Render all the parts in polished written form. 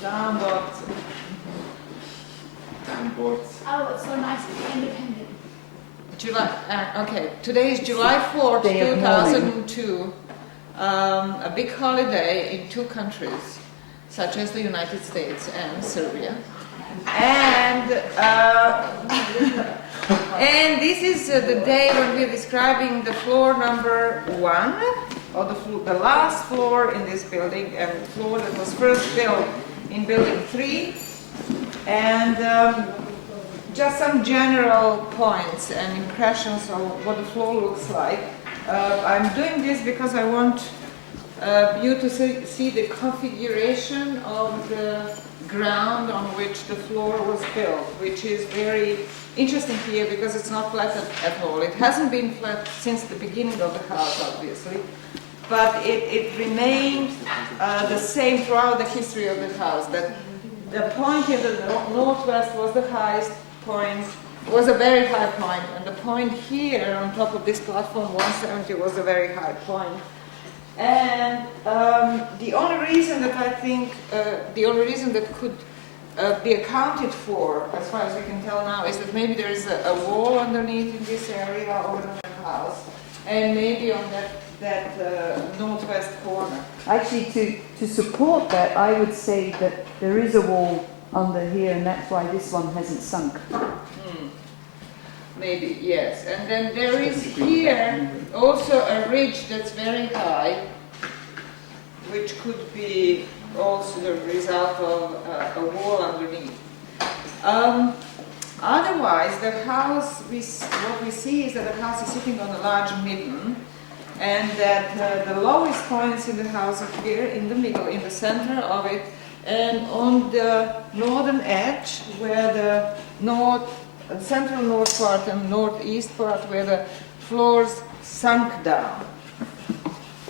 Downboard. Oh, it's so nice to be independent. Okay, today is July 4th, 2002. A big holiday in two countries, such as the United States and Serbia. And and this is the day when we're describing the floor number 1, or the last floor in this building, and the floor that was first built in building 3. And just some general points and impressions of what the floor looks like. I'm doing this because I want you to see the configuration of the ground on which the floor was built, which is very interesting here because it's not flat at all. It hasn't been flat since the beginning of the house, obviously, but it remained the same throughout the history of the house. That the point in the northwest was the highest point, was a very high point, and the point here on top of this platform 170 was a very high point. And the only reason that I think, the only reason that could be accounted for, as far as we can tell now, is that maybe there is a wall underneath in this area over the house, and maybe on that northwest corner. Actually, to support that, I would say that there is a wall under here, and that's why this one hasn't sunk. Maybe, yes. And then there is here also a ridge that's very high, which could be also the result of a wall underneath. Otherwise, the house, what we see is that the house is sitting on a large midden, and that the lowest points in the house are here in the middle, in the center of it, and on the northern edge, where the central north part and northeast part, where the floors sunk down.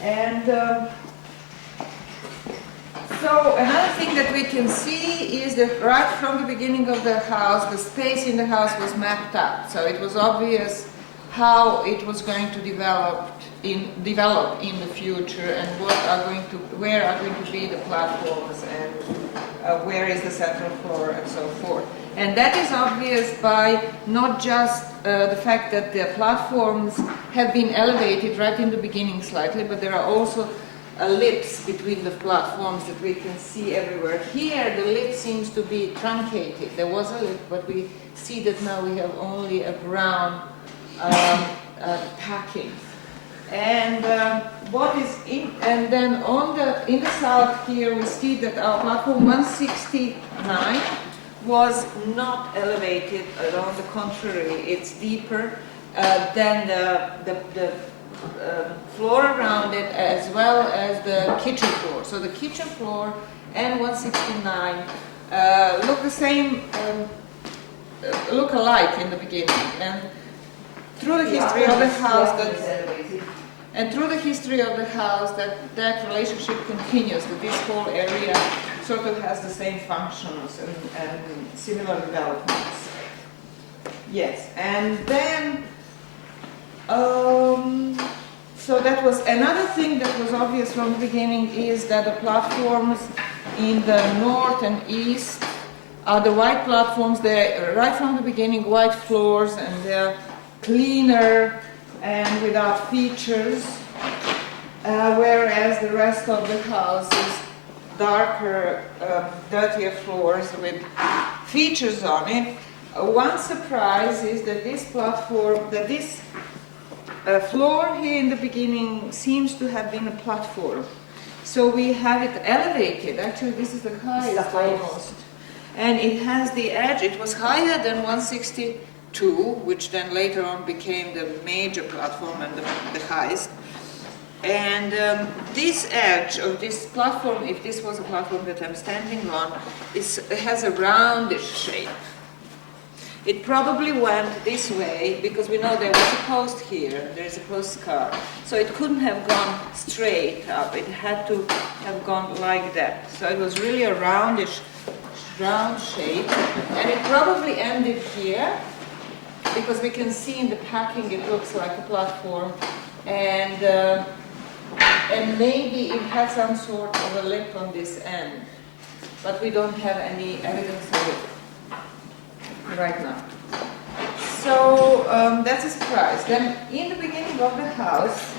And so another thing that we can see is that right from the beginning of the house, the space in the house was mapped out. So it was obvious how it was going to develop in the future, and where are going to be the platforms, and where is the central floor, and so forth. And that is obvious by not just the fact that the platforms have been elevated right in the beginning slightly, but there are also lips between the platforms that we can see everywhere. Here the lip seems to be truncated. There was a lip, but we see that now we have only a brown packing. And and then in the south here we see that our platform 169 was not elevated. On the contrary, it's deeper than the floor around it, as well as the kitchen floor. So the kitchen floor and 169 look the same, look alike in the beginning. And through the history of the house, that relationship continues. That this whole area sort of has the same functions and similar developments. Yes, and then so that was another thing that was obvious from the beginning, is that the platforms in the north and east are the white platforms. They're right from the beginning white floors, and they're cleaner and without features, whereas the rest of the house is darker, dirtier floors with features on it. One surprise is that this platform, floor here in the beginning seems to have been a platform. So we have it elevated. Actually, this is the highest almost. And it has the edge. It was higher than 162, which then later on became the major platform and the highest. And this edge of this platform, if this was a platform that I'm standing on, has a roundish shape. It probably went this way because we know there was a post here, there is a post scar. So it couldn't have gone straight up, it had to have gone like that. So it was really a round shape, and it probably ended here because we can see in the packing it looks like a platform, and maybe it had some sort of a lip on this end. but we don't have any evidence of it right now. So that's a surprise. Then in the beginning of the house,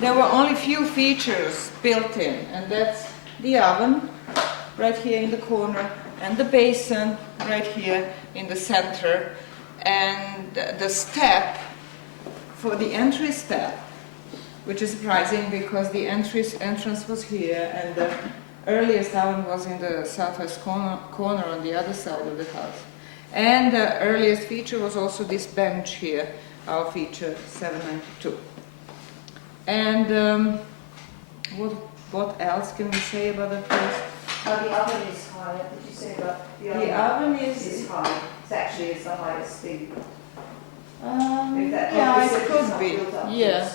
there were only few features built in, and that's the oven right here in the corner, and the basin right here in the center, and the step for the entry step, which is surprising because the entrance was here, and the earliest oven was in the southwest corner on the other side of the house. And the earliest feature was also this bench here, our feature 792. And what else can we say about the place? The oven is high. What did you say about The oven is high? It's the highest thing. yeah, it could be. Yeah,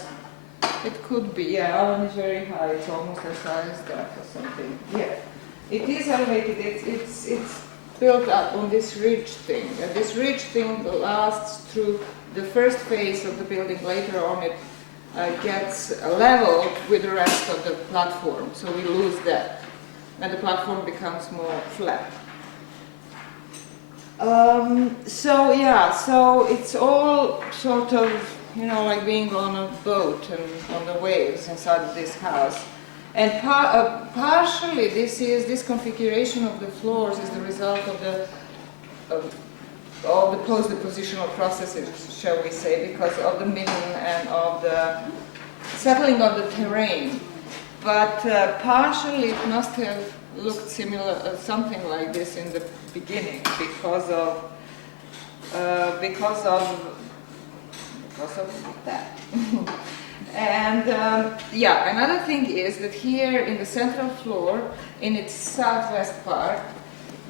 it could be. Yeah, oven is very high. It's almost as high as that or something. Yeah, it is elevated. It's built up on this ridge thing. And this ridge thing lasts through the first phase of the building. Later on, it gets leveled with the rest of the platform, so we lose that, and the platform becomes more flat. So yeah, so it's all sort of, you know, like being on a boat and on the waves inside of this house. And partially this configuration of the floors is the result of the post-depositional processes, shall we say, because of the milling and of the settling of the terrain. But partially it must have looked similar, something like this in the beginning, because of that. And yeah, another thing is that here in the central floor, in its southwest part,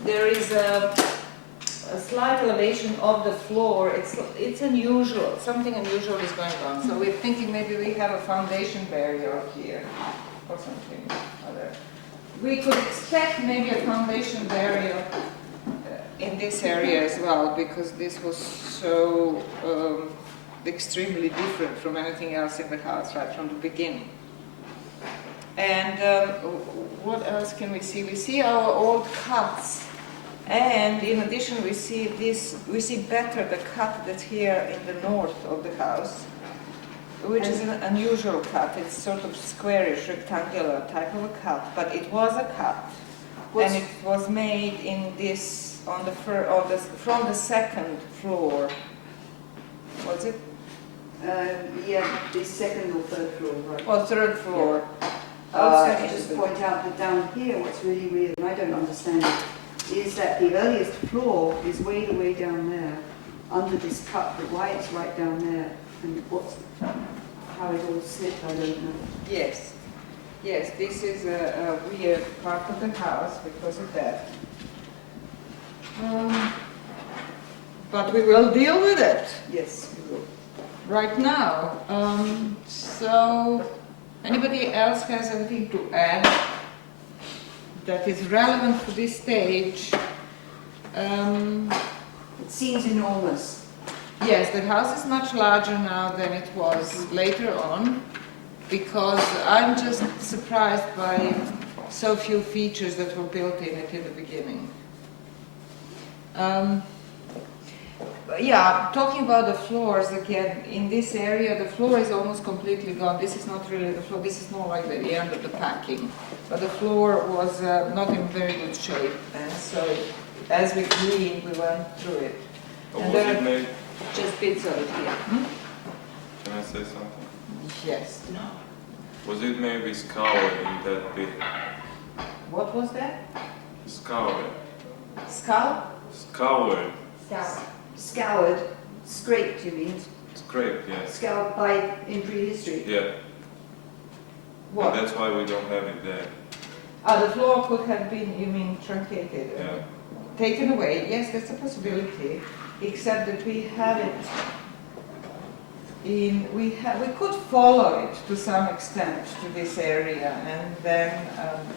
there is a slight elevation of the floor. It's unusual. Something unusual is going on. So we're thinking maybe we have a foundation barrier here or something other. We could expect maybe a foundation barrier in this area as well, because this was so extremely different from anything else in the house right from the beginning. And what else can we see? We see our old cuts, and in addition we see better the cut that's here in the north of the house, which is an unusual cut. It's sort of squarish, rectangular type of a cut, but it was a cut, and it was made in this from the second floor. Was it? Yeah, the second or third floor, right? Or third floor. I was going to just point out that down here, what's really weird, and I don't understand it, is that the earliest floor is way down there, under this cut, but why it's right down there, and how it all slipped, I don't know. Yes, this is a weird part of the house because of that. But we will deal with it. Yes, we will. Right now. So, anybody else has anything to add that is relevant to this stage? It seems enormous. Yes, the house is much larger now than it was later on, because I'm just surprised by so few features that were built in it in the beginning. Yeah, talking about the floors again, in this area the floor is almost completely gone. This is not really the floor, this is more like the end of the packing. But the floor was not in very good shape, and so as we cleaned, we went through it. And was it made? Just bits of it here. Can I say something? Yes. No. Was it maybe scoured in that bit? What was that? Scoured. Skull? Scoured. Scoured, scraped, you mean? Scraped, yes. Scoured by in prehistory. Yeah. What? And that's why we don't have it there. The floor could have been, you mean, truncated? Yeah. Taken away. Yes, that's a possibility. Except that we have it in, we could follow it to some extent to this area, and then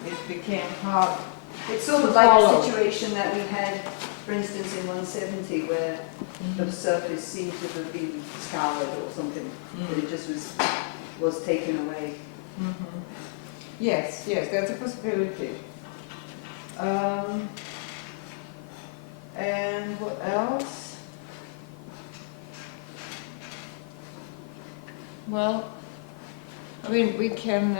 it became hard. It's sort of like the situation that we had, for instance, in 170, where the surface seemed to have been scoured or something, but it just was taken away. Yes, that's a possibility. And what else? Well, I mean, we can.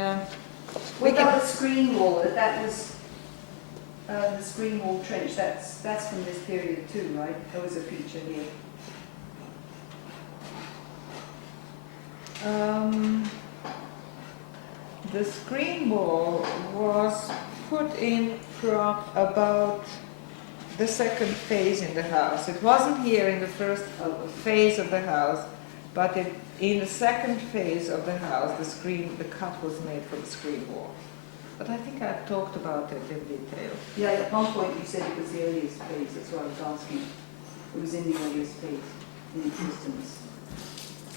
What about the screen wall? That was the screen wall trench. That's from this period too, right? There was a feature here. The screen wall was put in from about the second phase in the house. It wasn't here in the first phase of the house, but in the second phase of the house, the cut was made for the screen wall. But I think I've talked about it in detail. Yeah, at one point you said it was the earliest phase. That's what I was asking. It was in the earliest phase in existence.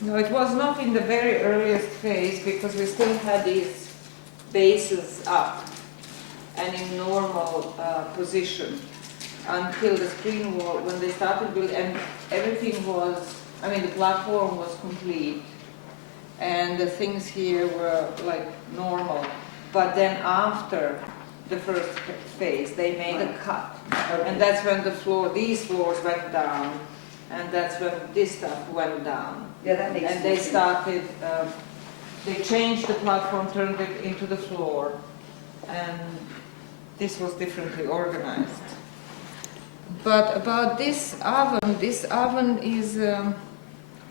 No, it was not in the very earliest phase because we still had these bases up and in normal position until the screen wall, when they started building, and everything was, I mean, the platform was complete and the things here were like normal. But then after the first phase, they made a cut. And that's when these floors went down, and that's when this stuff went down. Yeah, that makes sense. And they started, they changed the platform, turned it into the floor, and this was differently organized. But about this oven is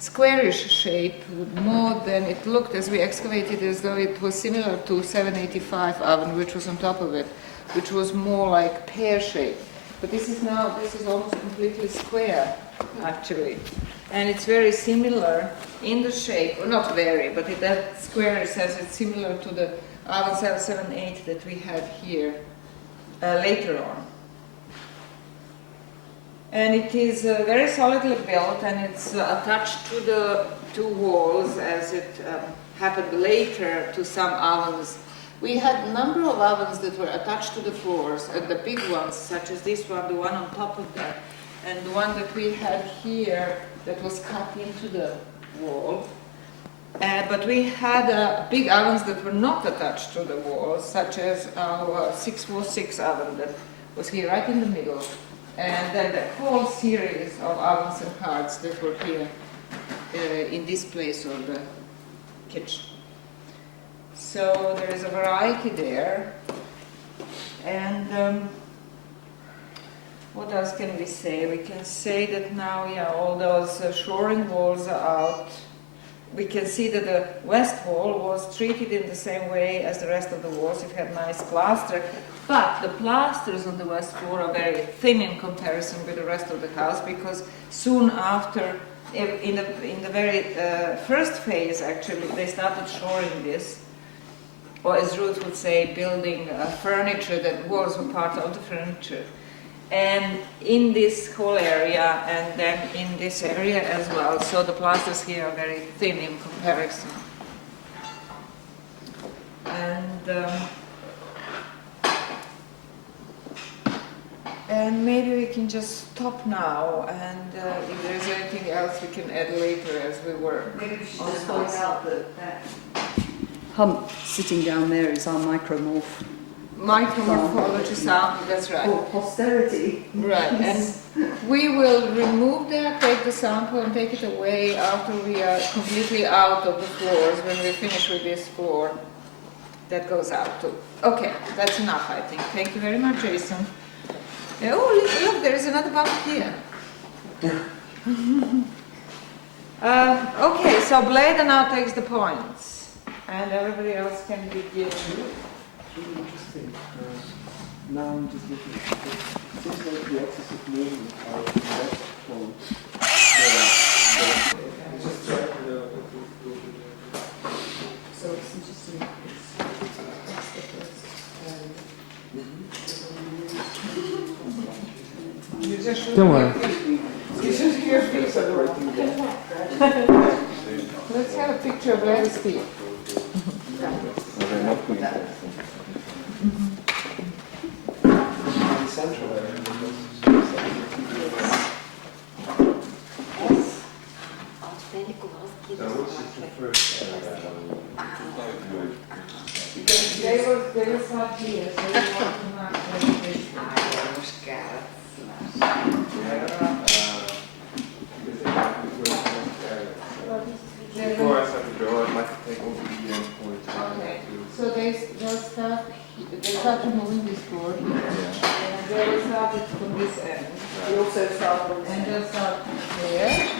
squarish shape, more than it looked as we excavated, as though it was similar to 785 oven, which was on top of it, which was more like pear shape. But this is almost completely square, actually. And it's very similar in the shape, or not very, but that square says it's similar to the oven 778 that we had here later on. And it is very solidly built, and it's attached to the two walls, as it happened later to some ovens. We had a number of ovens that were attached to the floors, and the big ones, such as this one, the one on top of that, and the one that we had here that was cut into the wall. But we had big ovens that were not attached to the walls, such as our 646 oven that was here right in the middle. And then the whole series of ovens and hearths that were here in this place or the kitchen. So there is a variety there. And what else can we say? We can say that now, yeah, all those shoring walls are out. We can see that the west wall was treated in the same way as the rest of the walls. It had nice plaster. But the plasters on the west floor are very thin in comparison with the rest of the house, because soon after, in the very first phase, actually, they started shoring this, or as Ruth would say, building furniture, that walls were part of the furniture. And in this whole area, and then in this area as well, so the plasters here are very thin in comparison. And maybe we can just stop now, and if there's anything else we can add later as we work. Maybe we should just point out that hump sitting down there is our Micromorphology sample, that's right. For posterity. Right, and we will remove that, take the sample and take it away after we are completely out of the floors, when we finish with this floor that goes out too. Okay, that's enough, I think. Thank you very much, Jason. Oh, look, there is another bucket here. Okay, so Bleda now takes the points, and everybody else can begin. Really interesting. Now I'm just looking at it. Seems like the axis of movement are in that point. Just check So it's interesting. That's the first. You just should Don't worry. You should hear feet. Let's have a picture of Leda's feet. They were not here, so they want to mark this. started from this end. We also start from this And end. just start here. Yeah.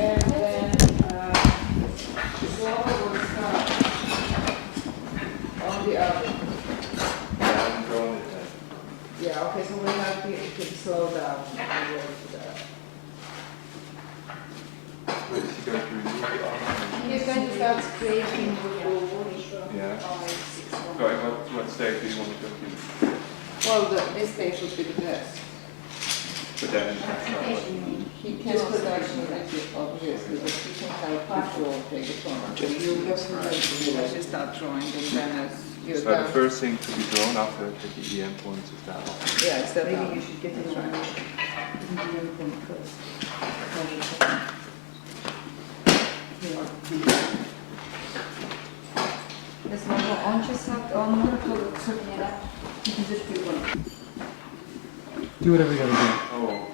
And then the floor will start on the other. I haven't drawn it yet. Yeah, okay, so we have to slow down. Wait, is he going to remove the arm? He's going to start scraping the floor. Yeah. Sorry, what stage do you want to go to? Well, this stage would be the best. But then he's going to start working. He cannot start immediately, obviously, but he can help you draw, take it on. You just as you start drawing, and then as you're So the done. first thing to be drawn after taking the endpoints is that one. Yeah, it's that Maybe one. you should get in on the endpoint first. Jest może on cię sad, on może to nie. You can just do one. Do whatever you gotta do. Oh.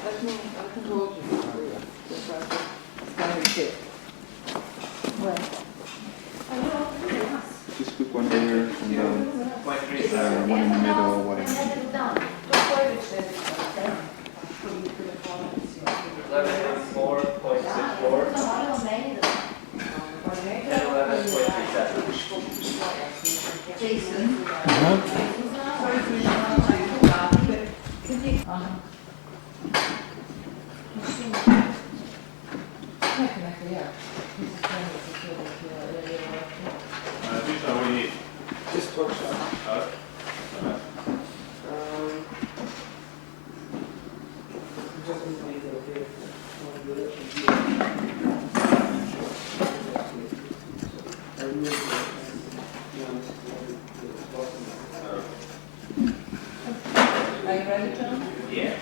I can hold you. Just like this. Standing still. Just put one here and then one in the middle, one in the middle. 11.4.64 and 11.37. Jason, Uh-huh. sorry for interrupting you, but could you What do you need? Just one shot. Just need to leave it here. Are you ready, John? Yeah.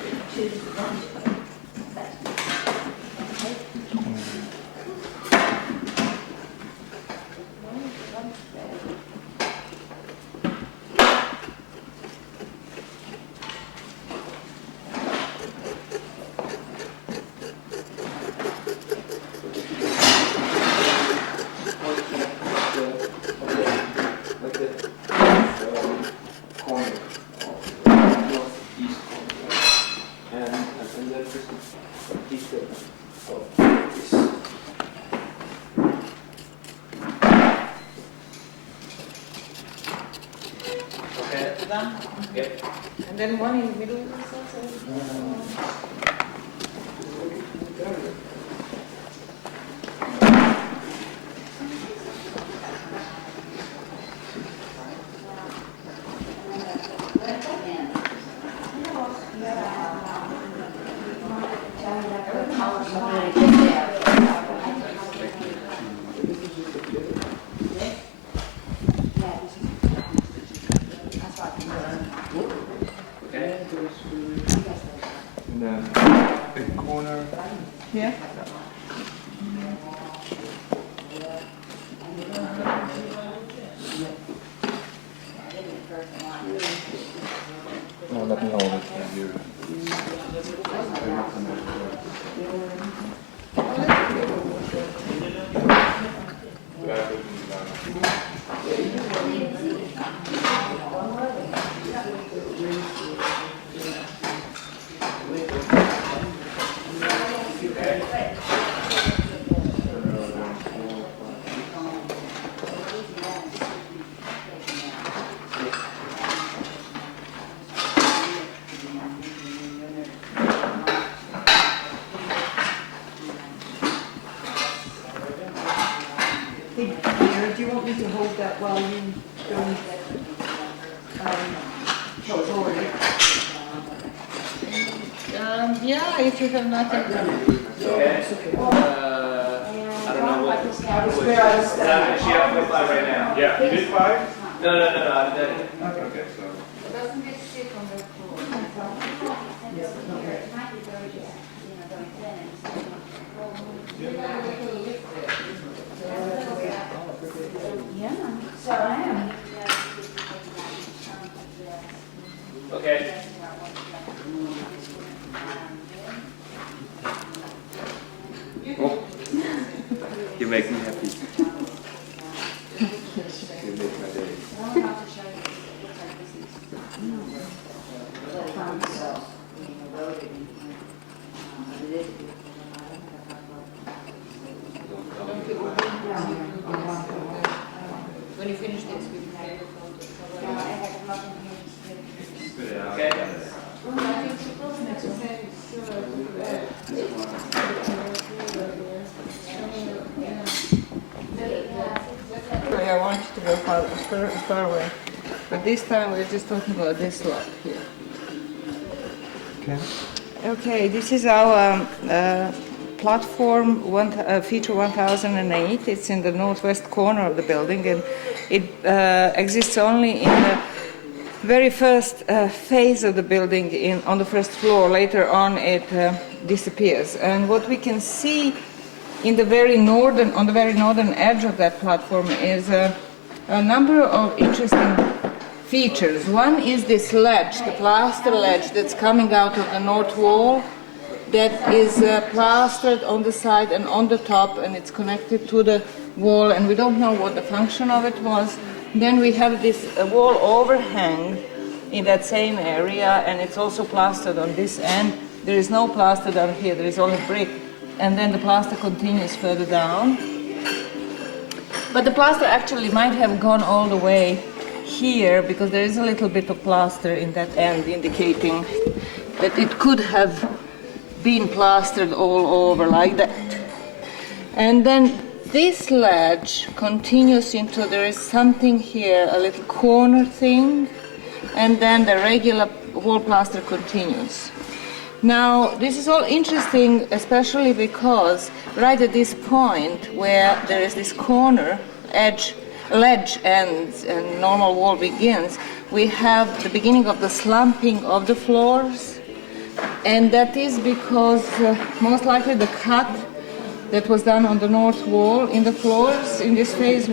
Okay. Done? Yep. And then one in the middle also. Okay. And then a corner. Here? No, let me hold it. Yeah, you. Hey, Vera, do you want me to hold that while you go and, no, it's already. Yeah, if you have nothing. Okay. I don't know what. Where I was standing. Is she up with 5 right now? Yeah, you did 5? No, I'm done. Okay, so. Doesn't get sick on the floor. Yes, but not yet. So I am. Okay. Oh, you make me happy. You make my day. When you finish this, we can have Okay. I want you to go far away. But this time we're just talking about this lot here. Okay. Okay, this is our platform, feature 1008. It's in the northwest corner of the building, and it exists only in the very first phase of the building on the first floor. Later on it disappears. And what we can see on the very northern edge of that platform is a number of interesting features. One is this ledge, the plaster ledge that's coming out of the north wall, that is plastered on the side and on the top, and it's connected to the wall, and we don't know what the function of it was. Then we have this wall overhang in that same area, and it's also plastered on this end. There is no plaster down here, there is only brick, and then the plaster continues further down. But the plaster actually might have gone all the way here, because there is a little bit of plaster in that end, indicating that it could have been plastered all over like that. And then this ledge continues into, there is something here, a little corner thing, and then the regular wall plaster continues. Now, this is all interesting, especially because right at this point where there is this corner ledge ends and normal wall begins, we have the beginning of the slumping of the floors, and that is because most likely the cut that was done on the north wall in the floors in this phase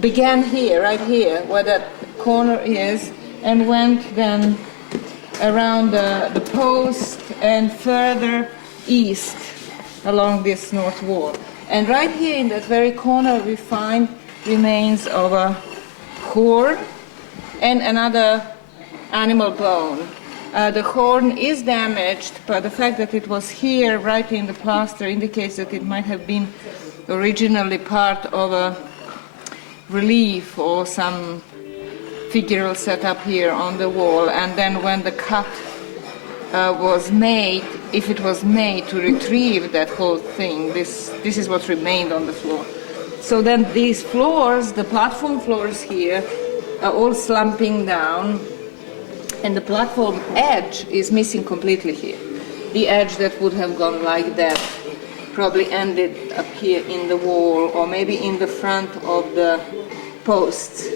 began here, right here, where that corner is, and went then around the post and further east along this north wall. And right here in that very corner we find remains of a horn and another animal bone. The horn is damaged, but the fact that it was here right in the plaster indicates that it might have been originally part of a relief or some figural set up here on the wall, and then when the cut was made, if it was made to retrieve that whole thing, this is what remained on the floor. So then these floors, the platform floors here, are all slumping down, and the platform edge is missing completely here. The edge that would have gone like that probably ended up here in the wall, or maybe in the front of the post.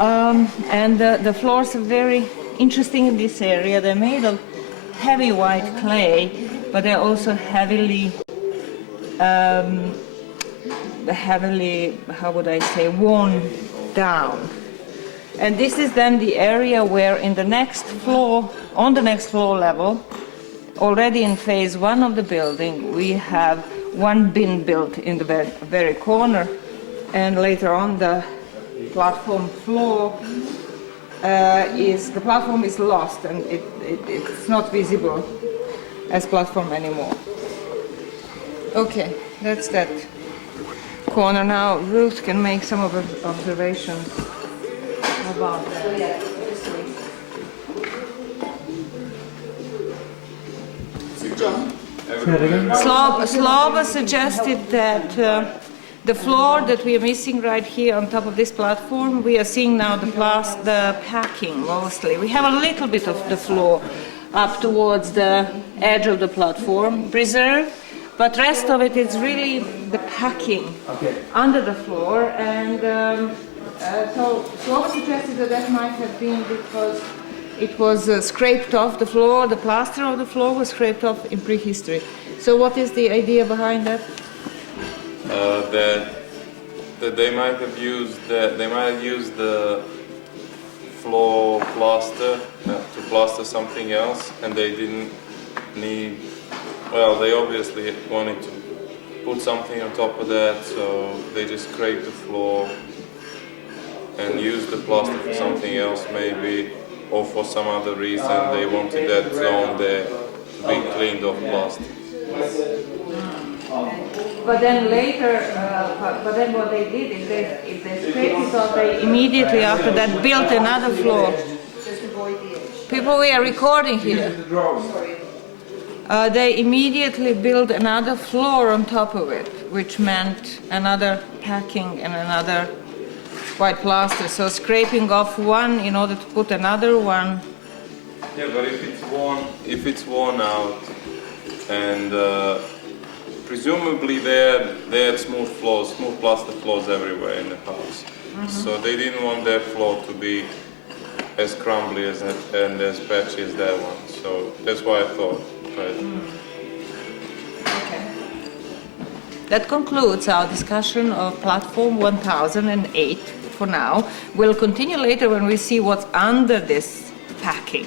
And the floors are very interesting in this area. They're made of heavy white clay, but they're also heavily, how would I say, worn down. And this is then the area where on the next floor level, already in phase one of the building, we have one bin built in the very corner, and later on the platform floor the platform is lost, and it's not visible as platform anymore. Okay, that's that corner. Now Ruth can make some of her observations about that. Slava suggested that the floor that we are missing right here on top of this platform, we are seeing now the packing mostly. We have a little bit of the floor up towards the edge of the platform preserved, but rest of it is really the packing under the floor. And so Slava suggested that might have been because it was scraped off the floor, the plaster of the floor was scraped off in prehistory. So what is the idea behind that? That they might have used the floor plaster, to plaster something else, and they didn't need, well, they obviously wanted to put something on top of that, so they just scraped the floor and used the plaster for something else maybe, or for some other reason they wanted that zone there to be cleaned off plaster. But then later, but then what they did is if they scraped it off, they immediately after that built another floor. People, we are recording here. They immediately built another floor on top of it, which meant another packing and another white plaster. So scraping off one in order to put another one. Yeah, but if it's worn out, and presumably they had smooth plaster floors everywhere in the house. So they didn't want their floor to be as crumbly and as patchy as that one. So that's why I thought. Right. Okay. That concludes our discussion of platform 1008 for now. We'll continue later when we see what's under this packing.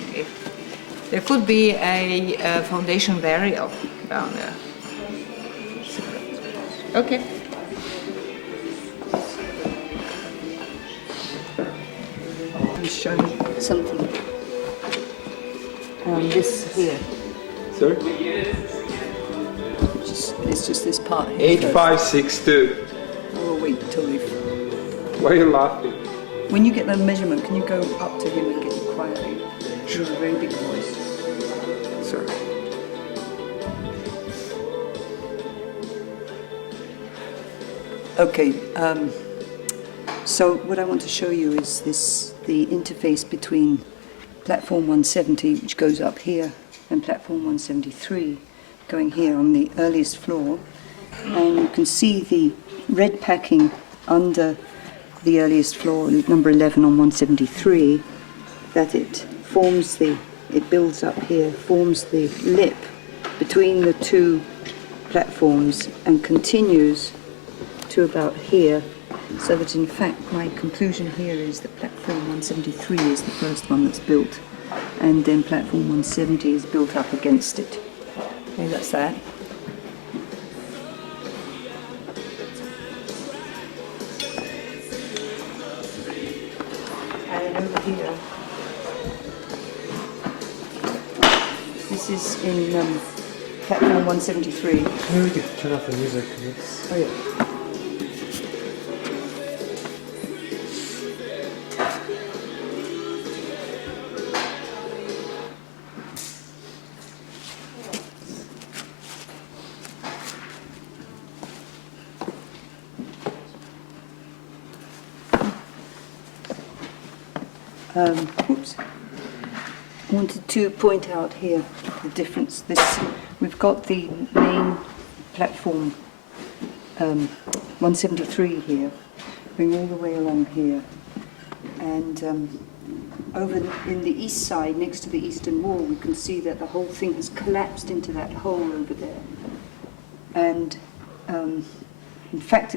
There could be a foundation burial down there. Okay. I'll show you something. This here. Sir? It's just this part here. 8562. Oh, wait till we've... Why are you laughing? When you get the measurement, can you go up to him and get it quietly? Sure. With a very big voice. Sir. Okay, so what I want to show you is the interface between platform 170, which goes up here, and platform 173, going here on the earliest floor. And you can see the red packing under the earliest floor, number 11 on 173, that it builds up here, forms the lip between the two platforms and continues to about here, so that in fact my conclusion here is that platform 173 is the first one that's built, and then platform 170 is built up against it. Okay, that's that. And over here, this is in platform 173. Maybe we could turn off the music. Oh yeah. Oops. I wanted to point out here the difference. We've got the main platform 173 here, going all the way along here, and over in the east side, next to the eastern wall, we can see that the whole thing has collapsed into that hole over there. And in fact,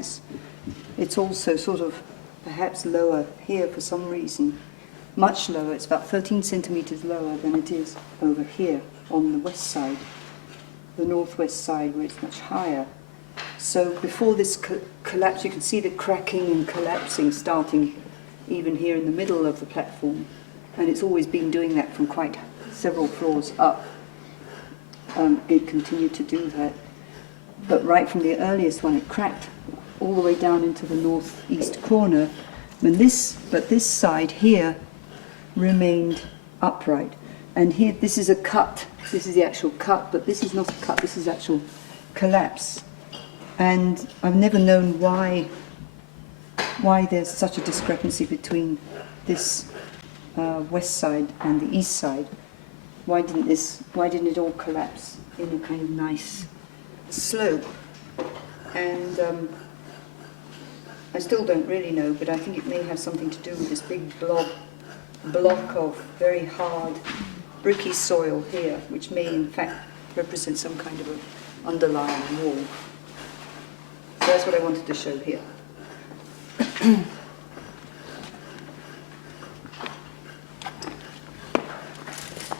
it's also sort of perhaps lower here for some reason. Much lower, it's about 13 centimeters lower than it is over here on the west side, the northwest side where it's much higher. So before this collapse, you can see the cracking and collapsing starting even here in the middle of the platform, and it's always been doing that from quite several floors up. It continued to do that, but right from the earliest one, it cracked all the way down into the northeast corner. But this side here remained upright, and here this is a cut. This is the actual cut, but this is not a cut. This is actual collapse, and I've never known why there's such a discrepancy between this west side and the east side. Why didn't it all collapse in a kind of nice slope? And I still don't really know, but I think it may have something to do with this big block of very hard, bricky soil here, which may in fact represent some kind of an underlying wall. So that's what I wanted to show here.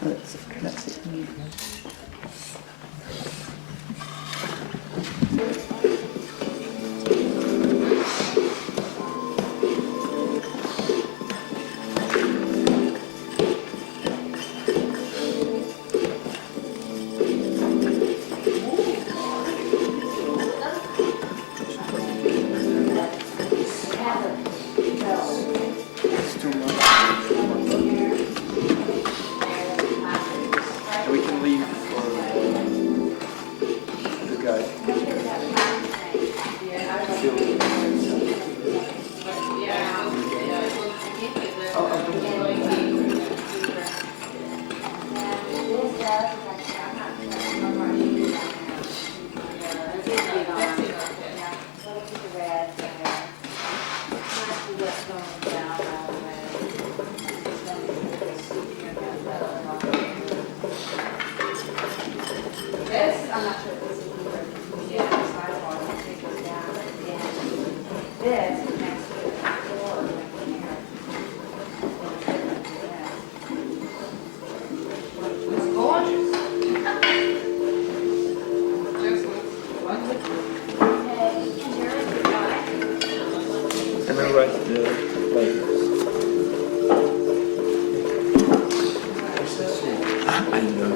That's it. It's too much. We can leave for the guy. I'm not sure if this is either. Yeah, sidewalk, it goes down at the end. This is next to the floor right here. It's gorgeous. Just looks wonderful. And then write the labels. I know.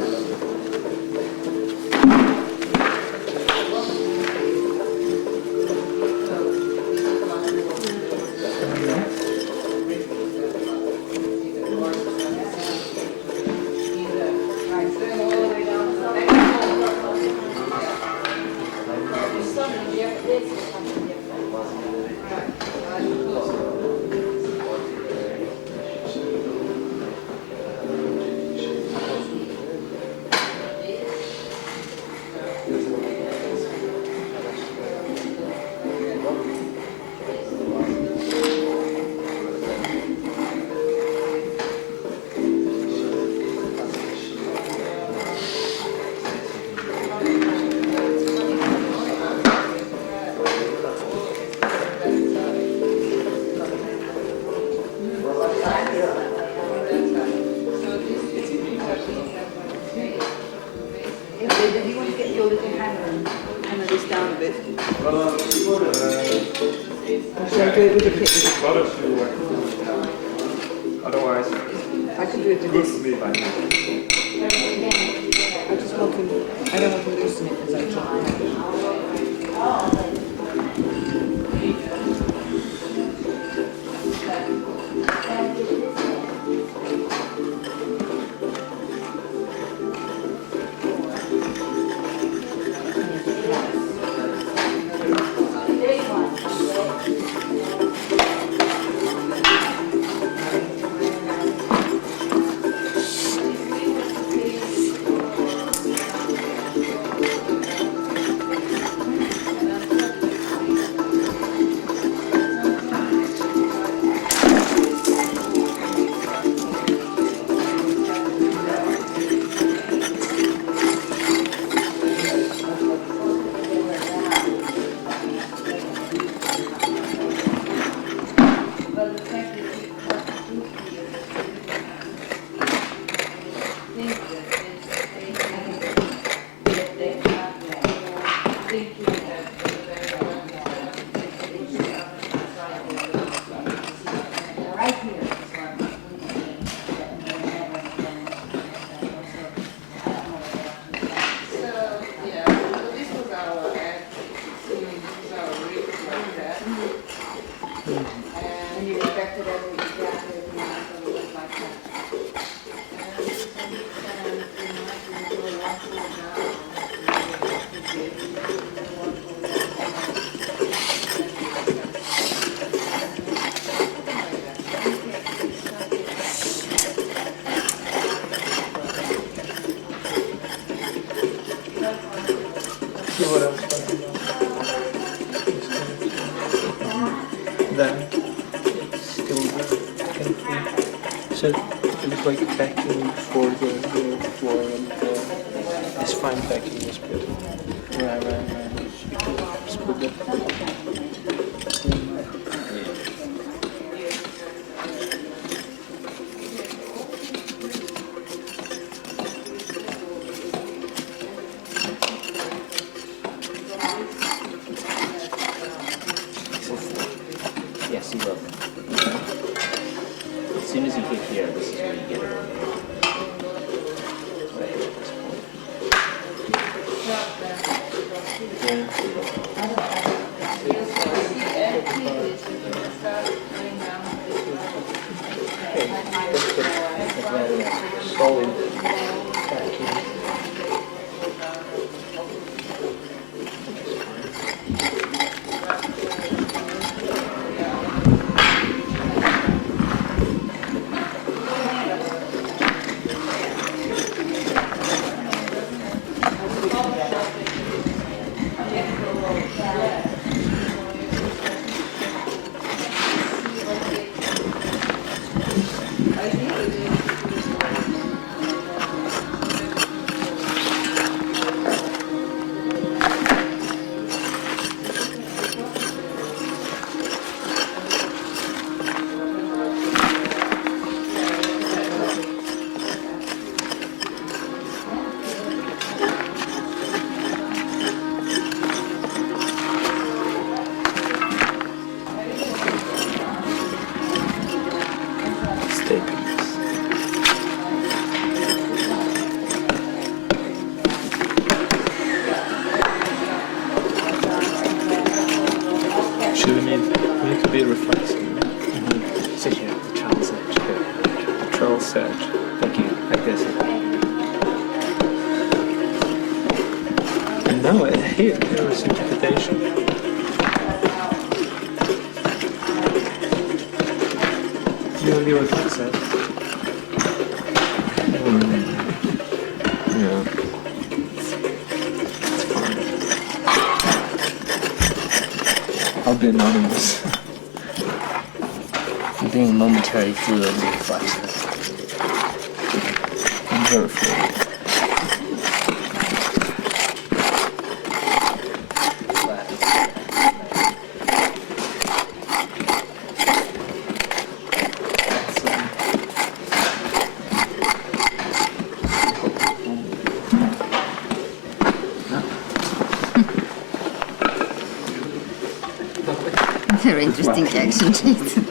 If you want to get your little hammer this down a bit. Shall I do it with a pick? Otherwise, I can do it with good this. for me by now. I just want to, I don't want to loosen it because I can't. And you expect it every exactly as it look like that. See what I was talking about? Then it's still empty. So it looks like packing for the floor and it's fine packing is good. Right. Just put that. Yeah, see, look. As soon as you get here, this is where you get it. Right here at this point. Solid backing. We need to be reflexive. Mm-hmm. So here, the Charles edge. Here. The Charles edge. Thank you. Like this. And now here is interpretation. You would fix it. Yeah. It's fine. I'll be anonymous. I'm being momentary fluid and reflexive. I'm very fluid. Very interesting action, Jason.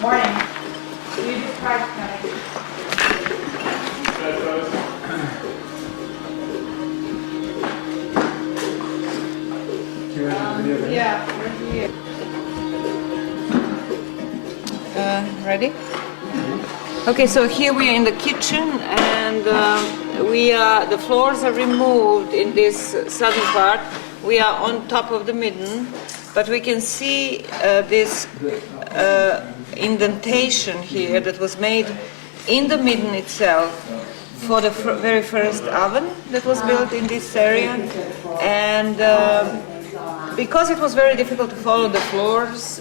Morning. You just tried to yeah, we're here. Ready? Okay, so here we are in the kitchen, and the floors are removed in this southern part. We are on top of the midden, but we can see this indentation here that was made in the midden itself for the very first oven that was built in this area, and because it was very difficult to follow the floors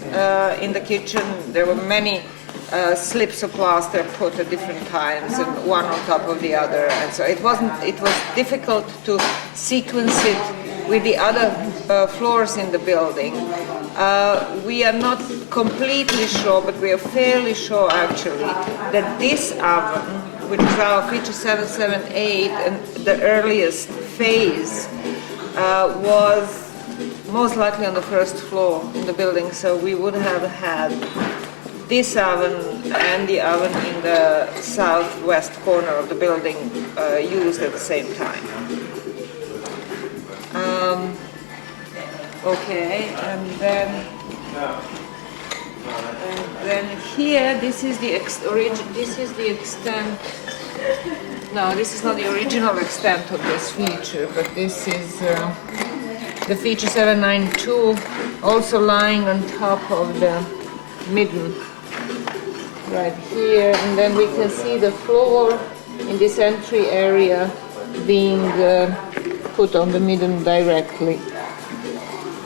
in the kitchen, there were many slips of plaster put at different times, and one on top of the other, and so it was difficult to sequence it with the other floors in the building. We are not completely sure, but we are fairly sure actually that this oven, which is our feature 778 and the earliest phase, was most likely on the first floor in the building, so we would have had this oven and the oven in the southwest corner of the building used at the same time. Okay, and then here, this is the extent. No, this is not the original extent of this feature, but this is the feature 792, also lying on top of the midden, right here, and then we can see the floor in this entry area being put on the midden directly,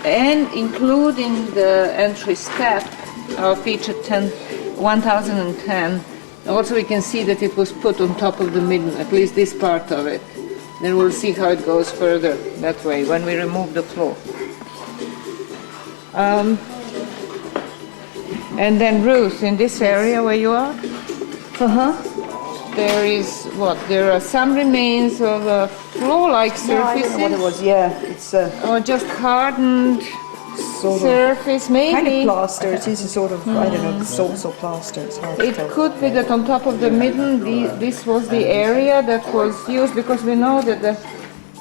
and including the entry step, our feature 1010. Also, we can see that it was put on top of the midden, at least this part of it. Then we'll see how it goes further that way when we remove the floor. And then Ruth, in this area where you are, Uh-huh. there is what? There are some remains of floor-like No, I don't know what it surfaces, was, yeah. It's or just hardened sort of surface, maybe. kind of plaster. It is a sort of, I don't know, salts or plaster. It's hard to It tell. could be that on top of the midden, this was the area that was used, because we know that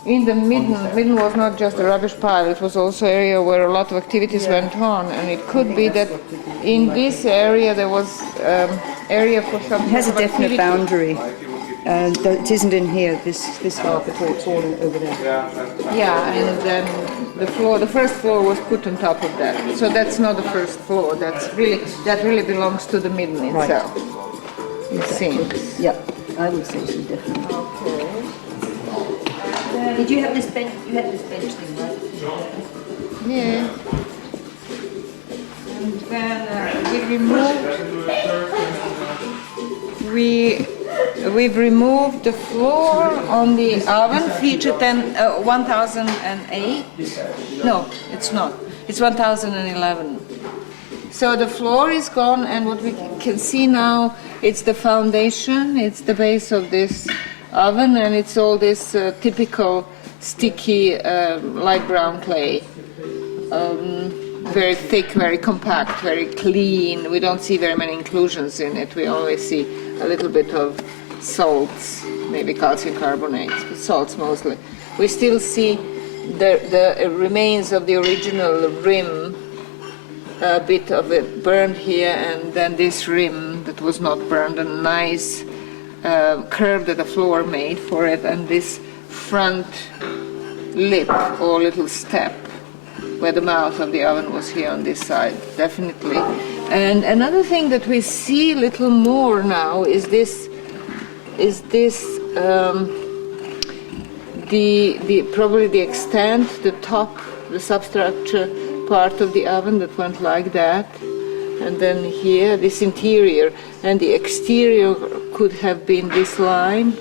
in the midden was not just a rubbish pile, it was also area where a lot of activities went on, and it could be that in this area there was area for some It has a sort of definite activity. boundary. It isn't in here, this half at all, it's all over there. Yeah, and then the first floor was put on top of that. So that's not the first floor, that really belongs to the midden itself. It seems. Yeah, I would say so, definitely. Okay. Did you have this bench? You had this bench thing, right? Yeah. And then we've removed the floor on the oven, feature 1008. No, it's not. It's 1011. So the floor is gone, and what we can see now, it's the foundation, it's the base of this oven, and it's all this typical sticky light brown clay. Very thick, very compact, very clean. We don't see very many inclusions in it. We always see a little bit of salts, maybe calcium carbonates, but salts mostly. We still see the remains of the original rim, a bit of it burned here, and then this rim that was not burned, a nice curve that the floor made for it, and this front lip or little step where the mouth of the oven was here on this side, definitely. And another thing that we see a little more now is this probably the extent, the top, the substructure part of the oven that went like that, and then here this interior, and the exterior could have been this line,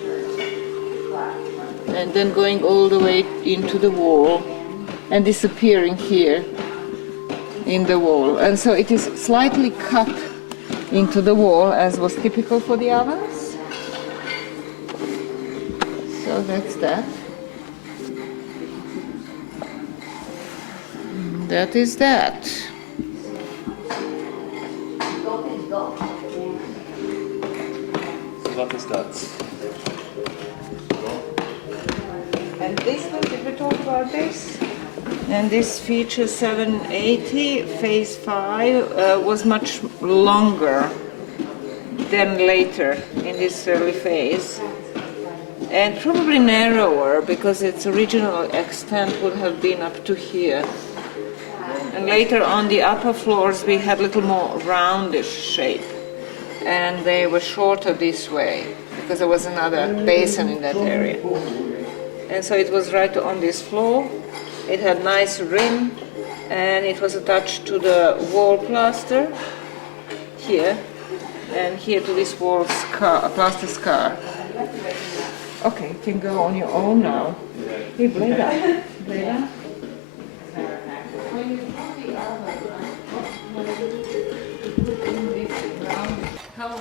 and then going all the way into the wall and disappearing here in the wall. And so it is slightly cut into the wall, as was typical for the ovens. So that's that. That is that. So what is that? And this one, did we talk about this? And this feature 780, phase 5, was much longer than later in this early phase. And probably narrower, because its original extent would have been up to here. And later on the upper floors we had a little more roundish shape. And they were shorter this way, because there was another basin in that area. And so it was right on this floor. It had nice rim, and it was attached to the wall plaster here, and here to this wall scar, plaster scar. Okay, you can go on your own now. Hey, Bleda. Bleda? How